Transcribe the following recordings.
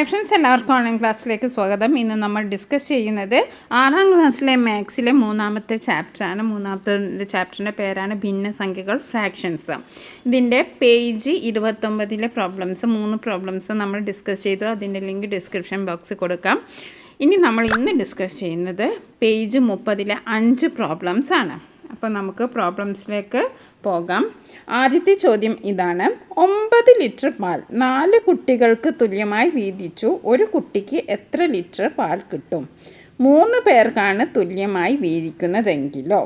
Hi friends, എല്ലാവർക്കും online ക്ലാസ്സിലേക്ക് സ്വാഗതം. ഇന്ന് നമ്മൾ ഡിസ്കസ് ചെയ്യുന്നത് 6ാം ക്ലാസ്സിലെ മാത്സിലെ മൂന്നാമത്തെ ചാപ്റ്ററാണ്. മൂന്നാമത്തെ ചാപ്റ്ററിൻ്റെ പേരാണ് ഭിന്നസംഖ്യകൾ, ഫ്രാക്ഷൻസ്. ഇതിൻ്റെ പേജ് 29 പ്രോബ്ലംസ് 3 പ്രോബ്ലംസ് നമ്മൾ ഡിസ്കസ് ചെയ്തു. അതിൻ്റെ ലിങ്ക് ഡിസ്ക്രിപ്ഷൻ ബോക്സിൽ കൊടുക്കാം. ഇനി നമ്മൾ ഇന്ന് ഡിസ്കസ് ചെയ്യുന്നത് പേജ് 30 5 പ്രോബ്ലംസ് ആണ്. അപ്പോൾ നമുക്ക് പ്രോബ്ലംസിലേക്ക് പോകാം. ആദ്യത്തെ ചോദ്യം ഇതാണ്: 9 ലിറ്റർ പാൽ 4 കുട്ടികൾക്ക് തുല്യമായി വീതിച്ചു. ഒരു കുട്ടിക്ക് എത്ര ലിറ്റർ പാൽ കിട്ടും? 3 പേർക്കാണ് തുല്യമായി വീതിക്കുന്നതെങ്കിലോ?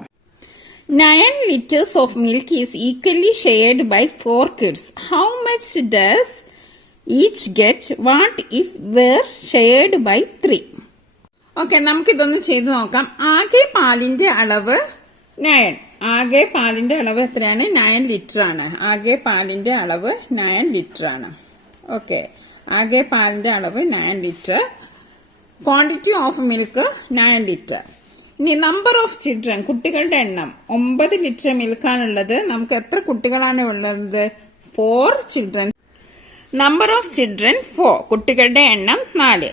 9 liters of milk is equally shared by 4 kids. How much does each get? What if were shared by 3? Okay, നമുക്കിതൊന്ന് ചെയ്ത് നോക്കാം. ആകെ പാലിൻ്റെ അളവ് 9. ആകെ പാലിൻ്റെ അളവ് എത്രയാണ്? 9 ലിറ്റർ ആണ്. ആകെ പാലിൻ്റെ അളവ് 9 ലിറ്റർ ആണ്. ഓക്കെ, ആകെ പാലിൻ്റെ അളവ് 9 litre. Quantity of milk 9 litre. ഇനി നമ്പർ ഓഫ് ചിൽഡ്രൻ, കുട്ടികളുടെ എണ്ണം 9 ലിറ്റർ മിൽക്കാണുള്ളത്. നമുക്ക് എത്ര കുട്ടികളാണ് ഉള്ളത്? 4 ചിൽഡ്രൻ. നമ്പർ ഓഫ് ചിൽഡ്രൻ 4, കുട്ടികളുടെ എണ്ണം 4.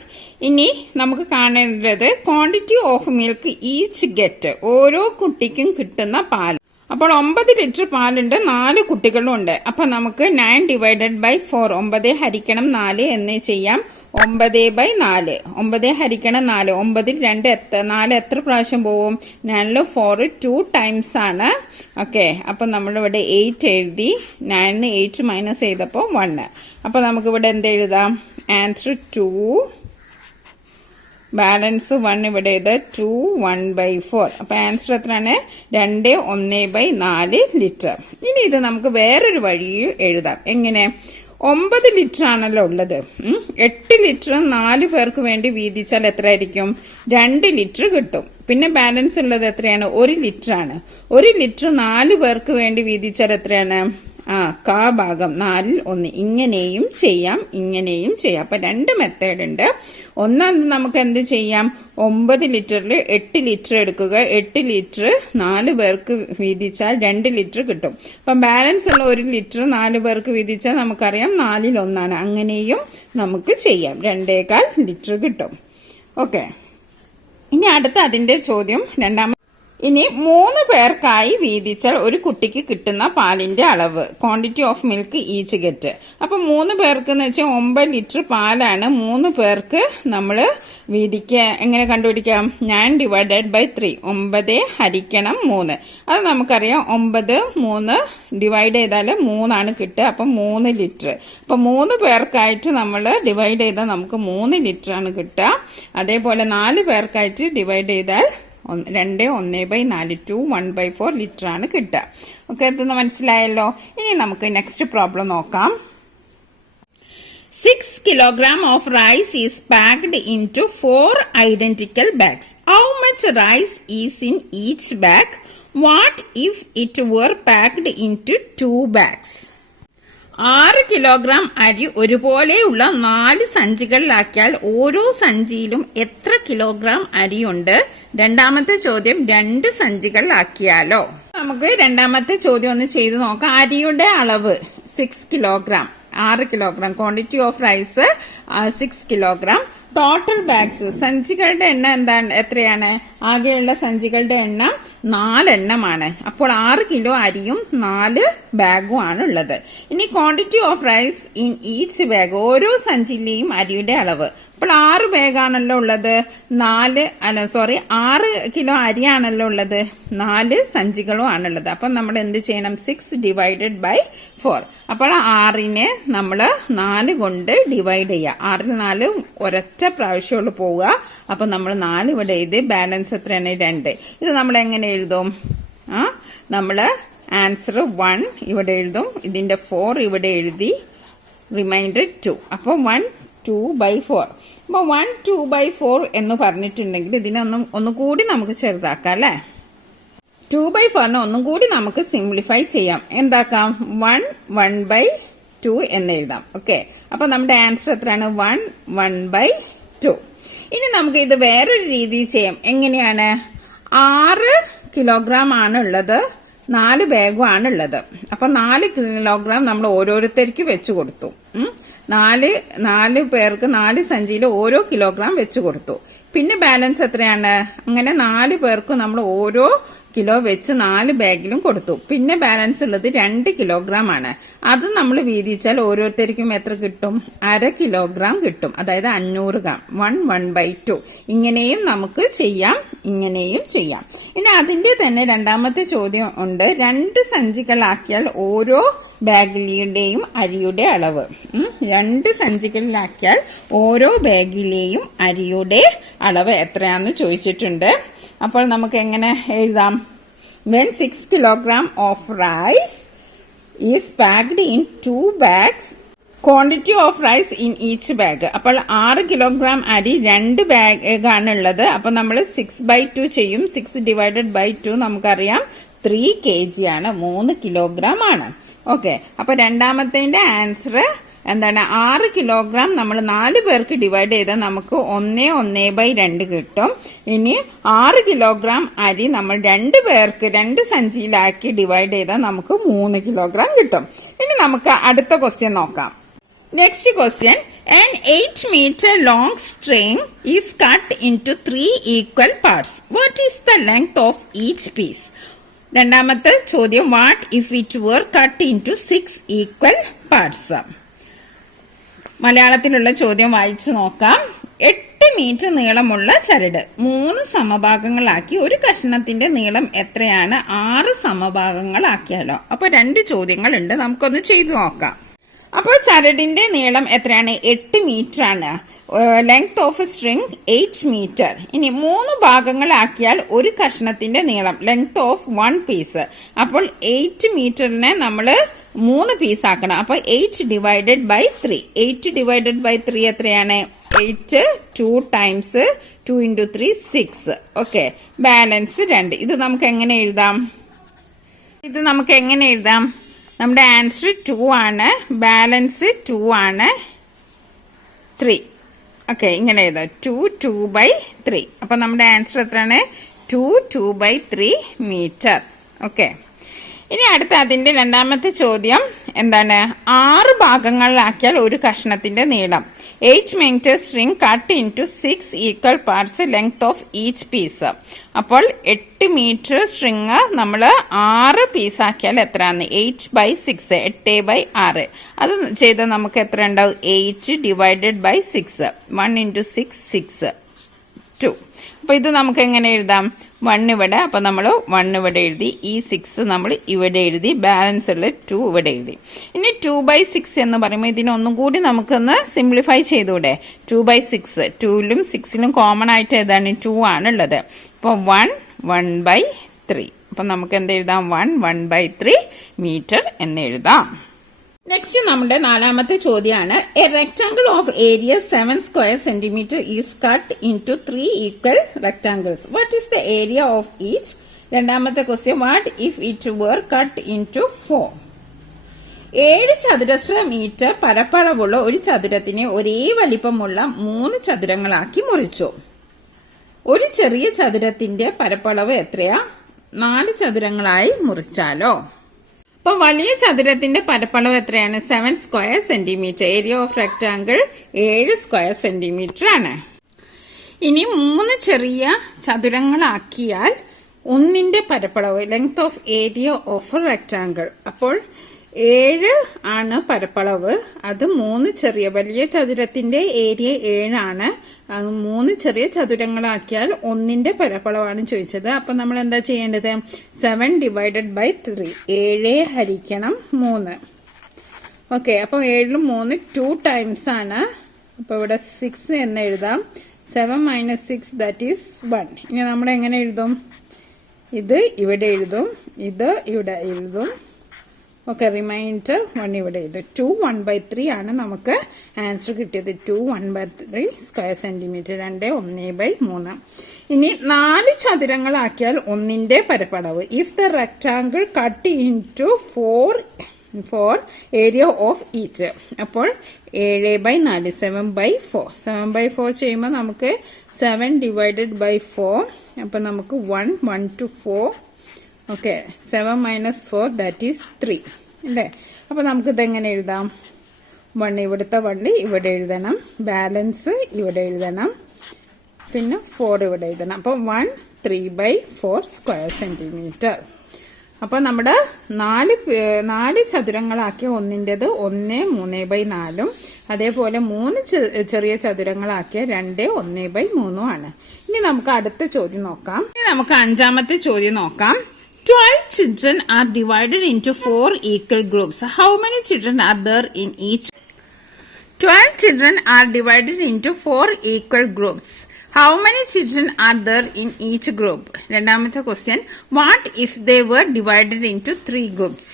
ഇനി നമുക്ക് കാണേണ്ടത് quantity of milk each get, ഓരോ കുട്ടിക്കും കിട്ടുന്ന പാൽ. അപ്പോൾ 9 ലിറ്റർ പാലുണ്ട്, 4 കുട്ടികളും ഉണ്ട്. അപ്പൊ നമുക്ക് 9 ഡിവൈഡഡ് ബൈ 4, 9 ഹരിക്കണം 4 എന്നേ ചെയ്യാം. 9/4, 9 ഹരിക്കണം 4, 9ൽ 2 4 എത്ര പ്രാവശ്യം പോവും? 9 4 2 ടൈംസ് ആണ്. ഓക്കെ, അപ്പൊ നമ്മളിവിടെ 8 എഴുതി. 9 8 മൈനസ് ചെയ്തപ്പോൾ 1. അപ്പൊ നമുക്കിവിടെ എന്ത് എഴുതാം? ആൻസർ 2, ബാലൻസ് 1 ഇവിടെ ഇത് 2 1/4. അപ്പൊ ആൻസർ എത്രയാണ്? 2 1/4 ലിറ്റർ. ഇനി ഇത് നമുക്ക് വേറൊരു വഴി എഴുതാം. എങ്ങനെ? 9 ലിറ്റർ ആണല്ലോ ഉള്ളത്. 8 ലിറ്റർ 4 പേർക്ക് വേണ്ടി വീതിച്ചാൽ എത്ര ആയിരിക്കും? 2 ലിറ്റർ കിട്ടും. പിന്നെ ബാലൻസ് ഉള്ളത് എത്രയാണ്? 1 ലിറ്റർ ആണ്. 1 ലിറ്റർ 4 പേർക്ക് വേണ്ടി വീതിച്ചാൽ എത്രയാണ്? കാ ഭാഗം 4ൽ 1. ഇങ്ങനെയും ചെയ്യാം, ഇങ്ങനെയും ചെയ്യാം. അപ്പൊ 2 മെത്തേഡ് ഉണ്ട്. ഒന്നാമത് നമുക്ക് എന്ത് ചെയ്യാം? 9 ലിറ്ററിൽ 8 ലിറ്റർ എടുക്കുക. 8 ലിറ്റർ 4 പേർക്ക് വീതിച്ചാൽ 2 ലിറ്റർ കിട്ടും. അപ്പം ബാലൻസ് ഉള്ള 1 ലിറ്റർ 4 പേർക്ക് വീതിച്ചാൽ നമുക്കറിയാം 4ൽ 1 അങ്ങനെയും നമുക്ക് ചെയ്യാം. 2.25 ലിറ്റർ കിട്ടും. ഓക്കെ, ഇനി അടുത്ത അതിന്റെ ചോദ്യം രണ്ടാമത്. ഇനി 3 പേർക്കായി വീതിച്ചാൽ ഒരു കുട്ടിക്ക് കിട്ടുന്ന പാലിന്റെ അളവ്, quantity of milk each get. അപ്പൊ 3 പേർക്ക് എന്ന് വെച്ചാൽ 9 ലിറ്റർ പാലാണ്. 3 പേർക്ക് നമ്മൾ വീതിക്കുക എങ്ങനെ കണ്ടുപിടിക്കാം? 9 ഡിവൈഡഡ് ബൈ 3, 9 ഹരിക്കണം 3. അത് നമുക്കറിയാം. 9 3 ഡിവൈഡ് ചെയ്താൽ 3 ആണ് കിട്ടുക. അപ്പൊ 3 ലിറ്റർ. അപ്പൊ 3 പേർക്കായിട്ട് നമ്മൾ ഡിവൈഡ് ചെയ്താൽ നമുക്ക് 3 ലിറ്റർ ആണ് കിട്ടുക. അതേപോലെ 4 പേർക്കായിട്ട് ഡിവൈഡ് ചെയ്താൽ 2 1/4 2 1/4 ലിറ്റർ ആണ് കിട്ടുക. ഓക്കെ, ഇതൊന്ന് മനസ്സിലായല്ലോ. ഇനി നമുക്ക് നെക്സ്റ്റ് പ്രോബ്ലം നോക്കാം. 6 kilogram of rice is packed into 4 identical bags. How much rice is in each bag? What if it were packed into 2 bags? 6 kilogram അരി ഒരുപോലെയുള്ള 4 സഞ്ചികളിലാക്കിയാൽ ഓരോ സഞ്ചിയിലും എത്ര കിലോഗ്രാം അരിയുണ്ട്? രണ്ടാമത്തെ ചോദ്യം 2 സഞ്ചികളിലാക്കിയാലോ? നമുക്ക് രണ്ടാമത്തെ ചോദ്യം ഒന്ന് ചെയ്തു നോക്കാം. അരിയുടെ അളവ് 6 kilogram, 6 kilogram. Quantity of rice 6 kilogram. Total bags, സഞ്ചികളുടെ എണ്ണം എത്രയാണ്? ആകെയുള്ള സഞ്ചികളുടെ എണ്ണം 4 എണ്ണമാണ്. അപ്പോൾ 6 കിലോ അരിയും 4 ബാഗും ആണ് ഉള്ളത്. ഇനി quantity of rice in each bag, ഓരോ സഞ്ചിയിലെയും അരിയുടെ അളവ്. അപ്പോൾ 6 ബാഗാണല്ലോ ഉള്ളത്. 6 കിലോ അരിയാണല്ലോ ഉള്ളത്. 4 സഞ്ചികളും ആണുള്ളത്. അപ്പൊ നമ്മൾ എന്ത് ചെയ്യണം? 6 ഡിവൈഡഡ് ബൈ 4. അപ്പോൾ 6നെ നമ്മൾ 4 കൊണ്ട് ഡിവൈഡ് ചെയ്യുക. 6ൽ 4 ഒരൊറ്റ പ്രാവശ്യമുള്ളൂ പോവുക. അപ്പൊ നമ്മൾ 4 ഇവിടെ എഴുതി. ബാലൻസ് എത്രയാണ്? 2. ഇത് നമ്മൾ എങ്ങനെ എഴുതും? നമ്മള് ആൻസർ 1 ഇവിടെ എഴുതും. ഇതിന്റെ 4 ഇവിടെ എഴുതി. റിമൈൻഡർ 2. അപ്പൊ 1 2/4. അപ്പൊ 1 2/4 എന്ന് പറഞ്ഞിട്ടുണ്ടെങ്കിൽ ഒന്നുകൂടി നമുക്ക് ചെറുതാക്കാം അല്ലെ? 2/4 ഒന്നും കൂടി നമുക്ക് സിംപ്ലിഫൈ ചെയ്യാം. എന്താക്കാം? 1 1/2 എന്ന് എഴുതാം. ഓക്കെ, അപ്പൊ നമ്മുടെ ആൻസർ എത്രയാണ്? 1 1/2. ഇനി നമുക്ക് ഇത് വേറൊരു രീതിയിൽ ചെയ്യാം. എങ്ങനെയാണ്? 6 കിലോഗ്രാം ആണ് ഉള്ളത്, 4 ബാഗും ആണുള്ളത്. അപ്പൊ 4 കിലോഗ്രാം നമ്മൾ ഓരോരുത്തർക്ക് വെച്ചു കൊടുത്തു. നാല് പേർക്ക് 4 സഞ്ചിയിൽ ഓരോ കിലോഗ്രാം വെച്ച് കൊടുത്തു. പിന്നെ ബാലൻസ് എത്രയാണ്? അങ്ങനെ 4 പേർക്ക് നമ്മൾ ഓരോ കിലോ വെച്ച് 4 ബാഗിലും കൊടുത്തു. പിന്നെ ബാലൻസ് ഉള്ളത് 2 കിലോഗ്രാം ആണ്. അത് നമ്മൾ വീതിച്ചാൽ ഓരോരുത്തർക്കും എത്ര കിട്ടും? 1/2 കിലോഗ്രാം കിട്ടും. അതായത് 500 ഗ്രാം. 1/2. ഇങ്ങനെയും നമുക്ക് ചെയ്യാം, ഇങ്ങനെയും ചെയ്യാം. ഇനി അതിന്റെ തന്നെ രണ്ടാമത്തെ ചോദ്യം ഉണ്ട്. 2 സഞ്ചികളാക്കിയാൽ ഓരോ ബാഗിലെയും അരിയുടെ അളവ്. 2 സഞ്ചികളിലാക്കിയാൽ ഓരോ ബാഗിലെയും അരിയുടെ അളവ് എത്രയാണെന്ന് ചോദിച്ചിട്ടുണ്ട്. അപ്പോൾ നമുക്ക് എങ്ങനെ എഴുതാം? When 6 kilogram of rice is packed in 2 bags, quantity of rice in each bag. അപ്പോൾ 6 കിലോഗ്രാം അരി 2 ബാഗ് ആണുള്ളത്. അപ്പോൾ നമ്മൾ 6/2 ചെയ്യും. 6 ഡിവൈഡഡ് ബൈ 2 നമുക്കറിയാം 3 kg ആണ്, 3 കിലോഗ്രാം ആണ്. ഓക്കെ, അപ്പൊ രണ്ടാമത്തെ ആൻസർ എന്താണ്? 6 കിലോഗ്രാം നമ്മൾ 4 പേർക്ക് ഡിവൈഡ് ചെയ്താൽ നമുക്ക് 1/2 കിട്ടും. ഇനി 6 കിലോഗ്രാം അരി നമ്മൾ 2 പേർക്ക് 2 സഞ്ചിയിലാക്കി ഡിവൈഡ് ചെയ്താൽ നമുക്ക് 3 കിലോഗ്രാം കിട്ടും. ഇനി നമുക്ക് അടുത്ത ക്വസ്റ്റ്യൻ നോക്കാം. Next question, an 8 meter long string is cut into 3 equal parts. What is the length of each piece? രണ്ടാമത്തെ ചോദ്യം, what if it were cut into 6 equal parts? മലയാളത്തിലുള്ള ചോദ്യം വായിച്ചു നോക്കാം. 8 മീറ്റർ നീളമുള്ള ചരട് 3 സമഭാഗങ്ങളാക്കി ഒരു കഷ്ണത്തിന്റെ നീളം എത്രയാണ്? 6 സമഭാഗങ്ങളാക്കിയാലോ? അപ്പൊ 2 ചോദ്യങ്ങൾ ഉണ്ട്, നമുക്കൊന്ന് ചെയ്തു നോക്കാം. അപ്പോൾ ചരടിന്റെ നീളം എത്രയാണ്? 8 മീറ്റർ ആണ്. Length of string 8 metre. ഇനി 3 ഭാഗങ്ങളാക്കിയാൽ ഒരു കഷ്ണത്തിന്റെ നീളം ലെങ്ത് ഓഫ് 1 പീസ്. അപ്പോൾ 8 മീറ്ററിനെ നമ്മൾ 3 പീസ് ആക്കണം. അപ്പൊ 8 ഡിവൈഡഡ് ബൈ 3. 8 ഡിവൈഡഡ് ബൈ 3 എത്രയാണ്? 8. 2 ടൈംസ് 2 into 3 6. Okay, balance 2. ഇത് നമുക്ക് എങ്ങനെ എഴുതാം? നമ്മുടെ ആൻസർ 2 ആണ്, ബാലൻസ് 2 ആണ്, 3. ഓക്കെ, ഇങ്ങനെ എഴുതാം. 2/3. അപ്പൊ നമ്മുടെ ആൻസർ എത്രയാണ്? 2/3 മീറ്റർ. ഓക്കെ, ഇനി അടുത്ത അതിന്റെ രണ്ടാമത്തെ ചോദ്യം എന്താണ്? 6 ഭാഗങ്ങളിലാക്കിയാൽ ഒരു കഷ്ണത്തിന്റെ നീളം. 8 meter string cut into 6 equal parts, length of each piece. അപ്പോൾ 8 മീറ്റർ സ്ട്രിങ് നമ്മൾ 6 പീസാക്കിയാൽ എത്രയാണ്? 8/6. 8/6. അത് ചെയ്താൽ നമുക്ക് എത്ര ഉണ്ടാവും? 8 ഡിവൈഡഡ് ബൈ 6. 1 into 6 6. 2. അപ്പൊ ഇത് നമുക്ക് എങ്ങനെ എഴുതാം? 1 ഇവിടെ, അപ്പൊ നമ്മൾ 1 ഇവിടെ എഴുതി, ഈ 6 നമ്മൾ ഇവിടെ എഴുതി, ബാലൻസ് ഉള്ള 2 ഇവിടെ എഴുതി. ഇനി 2/6 എന്ന് പറയുമ്പോൾ ഇതിനൊന്നും കൂടി നമുക്കൊന്ന് സിംപ്ലിഫൈ ചെയ്തൂടെ? 2/6. 2ലും 6ലും കോമൺ ആയിട്ട് ഏതാണ്? 2 ആണുള്ളത്. അപ്പോൾ 1/3. അപ്പൊ നമുക്ക് എന്ത് എഴുതാം? 1/3 മീറ്റർ എന്ന് എഴുതാം. നെക്സ്റ്റ് നമ്മുടെ നാലാമത്തെ ചോദ്യമാണ്. A rectangle of area 7 square centimeter is cut into 3 equal rectangles. What is the area of each? രണ്ടാമത്തെ question, what if it were cut into 4? 7 ചതുരശ്ര മീറ്റർ പരപ്പളവുള്ള ഒരു ചതുരത്തിനെ ഒരേ വലിപ്പമുള്ള 3 ചതുരങ്ങളാക്കി മുറിച്ചു. ഒരു ചെറിയ ചതുരത്തിന്റെ പരപ്പളവ് എത്രയാ? 4 ചതുരങ്ങളായി മുറിച്ചാലോ? അപ്പോൾ വലിയ ചതുരത്തിന്റെ പരപ്പളവ് എത്രയാണ്? 7 square centimeter. Area of rectangle 7 square centimeter ആണ്. ഇനി 3 ചെറിയ ചതുരങ്ങളാക്കിയാൽ ഒന്നിന്റെ പരപ്പളവ്, length of area of rectangle. അപ്പോൾ 7 ആണ് പരപ്പളവ്. അത് 3 ചെറിയ വലിയ ചതുരത്തിന്റെ ഏരിയ 7 ആണ്. 3 ചെറിയ ചതുരങ്ങളാക്കിയാൽ ഒന്നിന്റെ പരപ്പളവാണ് ചോദിച്ചത്. അപ്പൊ നമ്മൾ എന്താ ചെയ്യേണ്ടത്? 7 ഡിവൈഡഡ് ബൈ 3. 7 ഹരിക്കണം 3. ഓക്കെ, അപ്പൊ 7ലും 3 2 ടൈംസ് ആണ്. അപ്പൊ ഇവിടെ 6 എന്ന് എഴുതാം. 7 - 6 ദാറ്റ് ഈസ് 1. ഇനി നമ്മൾ എങ്ങനെ എഴുതും? ഇത് ഇവിടെ എഴുതും, ഇത് ഇവിടെ എഴുതും. ഓക്കെ, റിമൈൻഡർ 1 ഇവിടെ എഴുതും. 2 1/3 ആണ് നമുക്ക് ആൻസർ കിട്ടിയത്. 2 1/3 സ്ക്വയർ സെന്റിമീറ്റർ. 2 1/3. ഇനി 4 ചതുരങ്ങളാക്കിയാൽ ഒന്നിന്റെ പരപ്പളവ്. If the rectangle cut into 4 area of each. അപ്പോൾ 7/4 7/4. 7/4 ചെയ്യുമ്പോൾ നമുക്ക് 7 ഡിവൈഡഡ് ബൈ 4. അപ്പൊ നമുക്ക് 1 to 4. ഓക്കെ, 7 - 4 ദാറ്റ് ഈസ് 3 അല്ലേ? അപ്പൊ നമുക്ക് ഇതെങ്ങനെ എഴുതാം? 1 ഇവിടുത്തെ 1 ഇവിടെ എഴുതണം, ബാലൻസ് ഇവിടെ എഴുതണം, പിന്നെ 4 ഇവിടെ എഴുതണം. അപ്പോൾ 1 3/4 സ്ക്വയർ സെന്റിമീറ്റർ. അപ്പോൾ നമ്മുടെ 4 ചതുരങ്ങളാക്കിയ ഒന്നിൻ്റെത് 1 3/4, അതേപോലെ 3 ചെറിയ ചതുരങ്ങളാക്കിയ 2 1/3 ആണ്. ഇനി നമുക്ക് അടുത്ത ചോദ്യം നോക്കാം. ഇനി നമുക്ക് 5ാമത്തെ ചോദ്യം നോക്കാം. 12 children are divided into 4 equal groups. How many children are there in each? 12 children are divided into 4 equal groups. How many children are there in each group? രണ്ടാമത്തെ question, what if they were divided into 3 groups?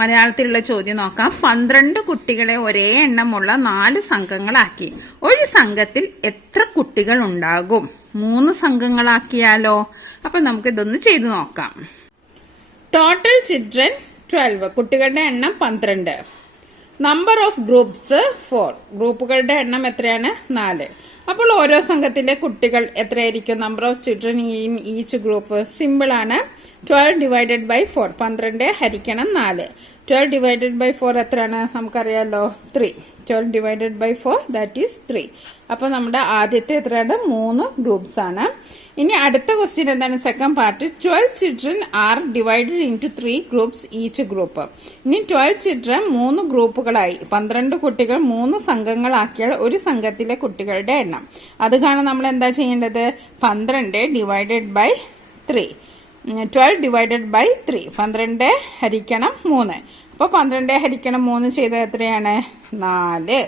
മലയാളത്തിലുള്ള ചോദ്യം നോക്കാം. 12 കുട്ടികളെ ഒരേ എണ്ണമുള്ള 4 സംഘങ്ങളാക്കി. ഒരു സംഘത്തിൽ എത്ര കുട്ടികൾ ഉണ്ടാകും? 3 സംഘങ്ങളാക്കിയാലോ? അപ്പൊ നമുക്ക് ഇതൊന്ന് ചെയ്തു നോക്കാം. ടോട്ടൽ ചിൽഡ്രൻ 12, കുട്ടികളുടെ എണ്ണം 12. നമ്പർ ഓഫ് ഗ്രൂപ്പ്സ് 4, ഗ്രൂപ്പുകളുടെ എണ്ണം എത്രയാണ്? 4. അപ്പോൾ ഓരോ സംഘത്തിലെ കുട്ടികൾ എത്രയായിരിക്കും? Number of children in each group simple ആണ്. 12 ഡിവൈഡഡ് ബൈ 4, 12 ഹരിക്കണം 4. 12 ഡിവൈഡഡ് ബൈ 4 എത്രയാണ്? നമുക്കറിയാലോ, 3. 12 ഡിവൈഡഡ് ബൈ 4 ദാറ്റ് ഈസ് 3. അപ്പോൾ നമ്മുടെ ആദ്യത്തെ എത്രയാണ്? 3 ഗ്രൂപ്പ്സ് ആണ്. ഇനി അടുത്ത ക്വസ്റ്റ്യൻ എന്താണ്? Second part. 12 children are divided into 3 groups each group. ഇനി 12 ചിൽഡ്രൻ 3 ഗ്രൂപ്പുകളായി. 12 കുട്ടികൾ 3 സംഘങ്ങളാക്കിയാൽ ഒരു സംഘത്തിലെ കുട്ടികളുടെ എണ്ണം. അത് കാണാൻ നമ്മൾ എന്താ ചെയ്യേണ്ടത്? 12 ഡിവൈഡഡ് ബൈ 3, 12 ഡിവൈഡഡ് ബൈ 3, 12 ഹരിക്കണം 3. അപ്പോൾ 12 ഹരിക്കണം 3 ചെയ്തത് എത്രയാണ്? 4.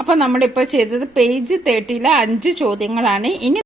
അപ്പോൾ നമ്മളിപ്പോൾ ചെയ്തത് പേജ് 30-ലെ 5 ചോദ്യങ്ങളാണ്. ഇനി